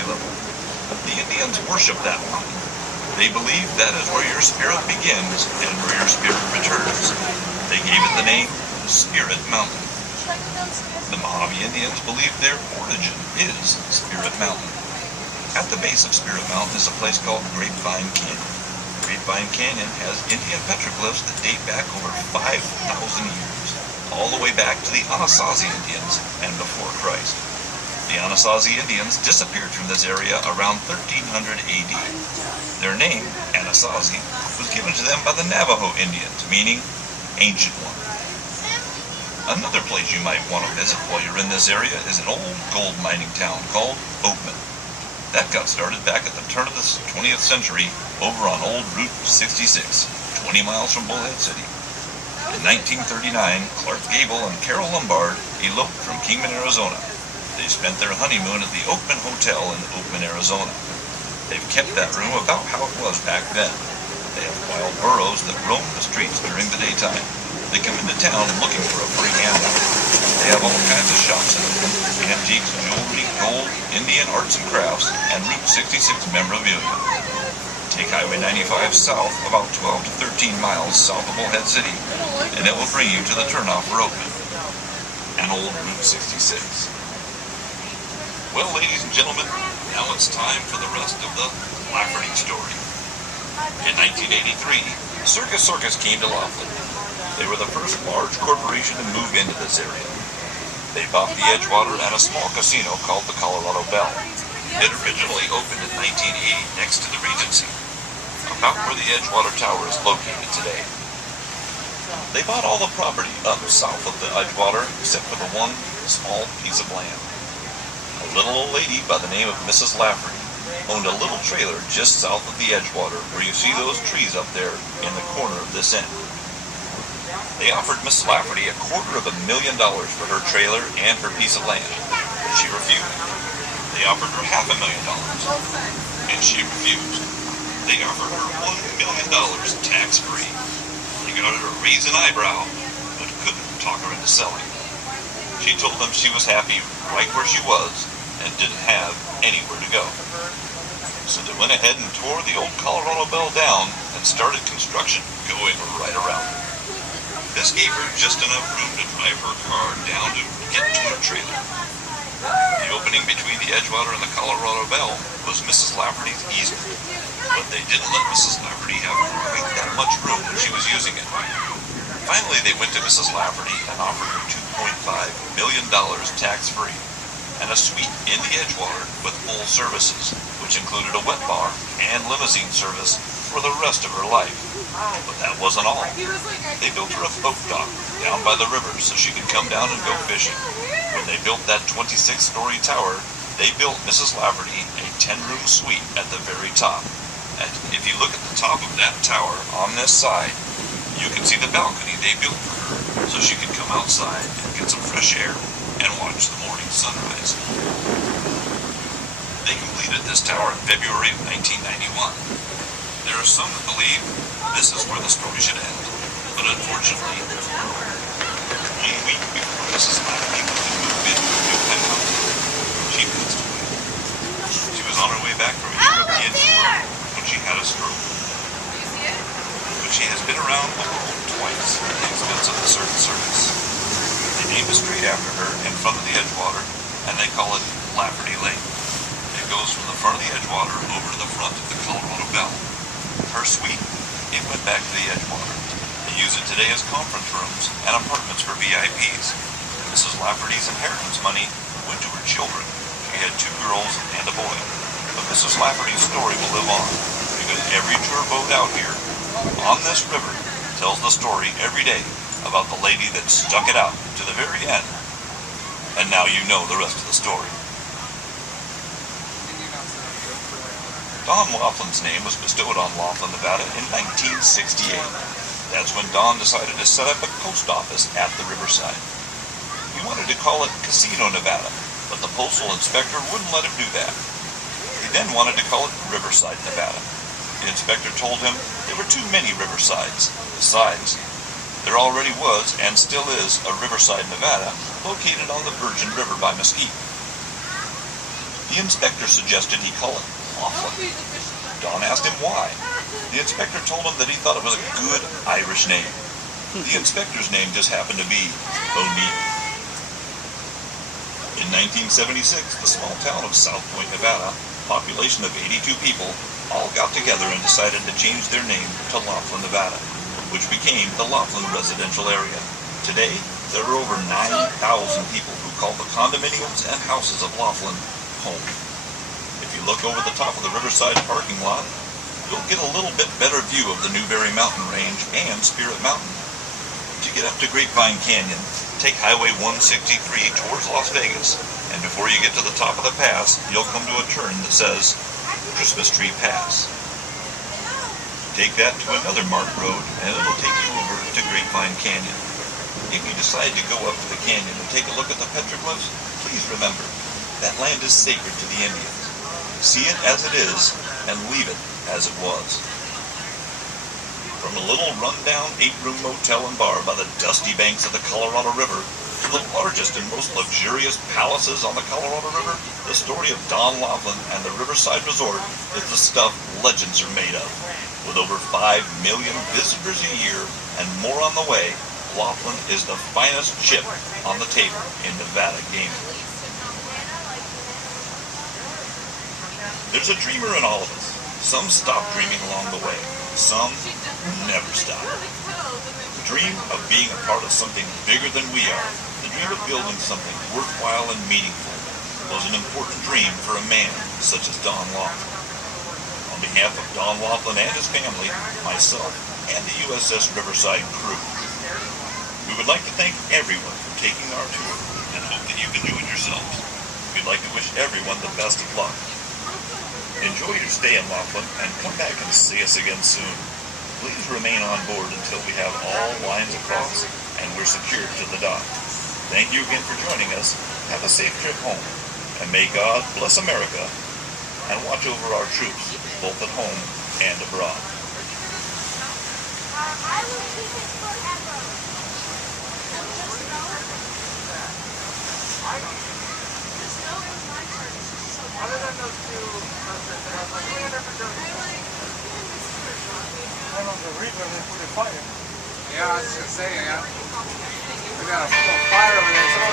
level. The Indians worship that mountain. They believe that is where your spirit begins and where your spirit returns. They gave it the name Spirit Mountain. The Mojave Indians believe their origin is Spirit Mountain. At the base of Spirit Mountain is a place called Grapevine Canyon. Grapevine Canyon has Indian petroglyphs that date back over 5,000 years, all the way back to the Anasazi Indians and before Christ. The Anasazi Indians disappeared from this area around 1300 AD. Their name, Anasazi, was given to them by the Navajo Indians, meaning Ancient One. Another place you might want to visit while you're in this area is an old gold mining town called Oakman. That got started back at the turn of the 20th century over on old Route 66, 20 miles from Bullhead City. In 1939, Clark Gable and Carol Lombard eloped from Kingman, Arizona. They spent their honeymoon at the Oakman Hotel in Oakman, Arizona. They've kept that room about how it was back then. They have wild burros that roam the streets during the daytime. They come into town looking for a free handout. They have all kinds of shops in them: antiques, jewelry, gold, Indian arts and crafts, and Route 66 memorabilia. Take Highway 95 south about 12 to 13 miles south of Bullhead City, and it will bring you to the turnoff for Oakman, an old Route 66. Well, ladies and gentlemen, now it's time for the rest of the Laughlin story. In 1983, Circus came to Laughlin. They were the first large corporation to move into this area. They bought the Edgewater and a small casino called the Colorado Bell. It originally opened in 1980 next to the Regency, about where the Edgewater Tower is located today. They bought all the property up south of the Edgewater except for the one small piece of land. A little old lady by the name of Mrs. Lafferty owned a little trailer just south of the Edgewater where you see those trees up there in the corner of this end. They offered Mrs. Lafferty $250,000 for her trailer and her piece of land, but she refused. They offered her $500,000, and she refused. They offered her $1 million tax-free. They got her to raise an eyebrow, but couldn't talk her into selling. She told them she was happy right where she was and didn't have anywhere to go. So they went ahead and tore the old Colorado Bell down and started construction going right around it. This gave her just enough room to drive her car down to get to her trailer. The opening between the Edgewater and the Colorado Bell was Mrs. Lafferty's easement, but they didn't let Mrs. Lafferty have quite that much room when she was using it. Finally, they went to Mrs. Lafferty and offered her $2.5 million tax-free and a suite in the Edgewater with full services, which included a wet bar and limousine service for the rest of her life. But that wasn't all. They built her a boat dock down by the river so she could come down and go fishing. When they built that 26-story tower, they built Mrs. Lafferty a 10-room suite at the very top. And if you look at the top of that tower on this side, you can see the balcony they built for her so she could come outside and get some fresh air and watch the morning sunrise. They completed this tower in February of 1991. There are some that believe this is where the story should end, but unfortunately, 1 week before Mrs. Lafferty was to move into her new penthouse, she passed away. She was on her way back from a European tour when she had a stroke. But she has been around the world twice at the expense of the circus. They named a street after her in front of the Edgewater, and they call it Lafferty Lane. It goes from the front of the Edgewater over to the front of the Colorado Bell. Her suite, it went back to the Edgewater. They use it today as conference rooms and apartments for VIPs. Mrs. Lafferty's inheritance money went to her children. She had 2 girls and a boy. But Mrs. Lafferty's story will live on, because every tour boat out here on this river tells the story every day about the lady that stuck it out to the very end. And now you know the rest of the story. Don Laughlin's name was bestowed on Laughlin, Nevada in 1968. That's when Don decided to set up a post office at the riverside. He wanted to call it Casino Nevada, but the postal inspector wouldn't let him do that. He then wanted to call it Riverside, Nevada. The inspector told him there were too many Riversides. Besides, there already was and still is a Riverside, Nevada, located on the Virgin River by Mesquite. The inspector suggested he call it Laughlin. Don asked him why. The inspector told him that he thought it was a good Irish name. The inspector's name just happened to be O'Neill. In 1976, the small town of South Point, Nevada, population of 82 people, all got together and decided to change their name to Laughlin, Nevada, which became the Laughlin residential area. Today, there are over 9,000 people who call the condominiums and houses of Laughlin home. If you look over the top of the Riverside parking lot, you'll get a little bit better view of the Newberry Mountain Range and Spirit Mountain. To get up to Grapevine Canyon, take Highway 163 towards Las Vegas, and before you get to the top of the pass, you'll come to a turn that says Christmas Tree Pass. Take that to another marked road, and it'll take you over to Grapevine Canyon. If you decide to go up to the canyon and take a look at the petroglyphs, please remember, that land is sacred to the Indians. See it as it is, and leave it as it was. From a little rundown 8-room motel and bar by the dusty banks of the Colorado River to the largest and most luxurious palaces on the Colorado River, the story of Don Laughlin and the Riverside Resort is the stuff legends are made of. With over 5 million visitors a year and more on the way, Laughlin is the finest chip on the table in Nevada gaming. There's a dreamer in all of us. Some stop dreaming along the way. Some never stop. The dream of being a part of something bigger than we are, the dream of building something worthwhile and meaningful, was an important dream for a man such as Don Laughlin. On behalf of Don Laughlin and his family, myself, and the USS Riverside crew, we would like to thank everyone for taking our tour and hope that you've enjoyed yourselves. We'd like to wish everyone the best of luck. Enjoy your stay in Laughlin and come back and see us again soon. Please remain on board until we have all lines across and we're secured to the dock. Thank you again for joining us. Have a safe trip home. And may God bless America and watch over our troops, both at home and abroad. I will keep it forever. Other than those two concerts, there was like 300 different. I don't know the reason they put a fire. Yeah, I was just gonna say, yeah. We got a fire over there.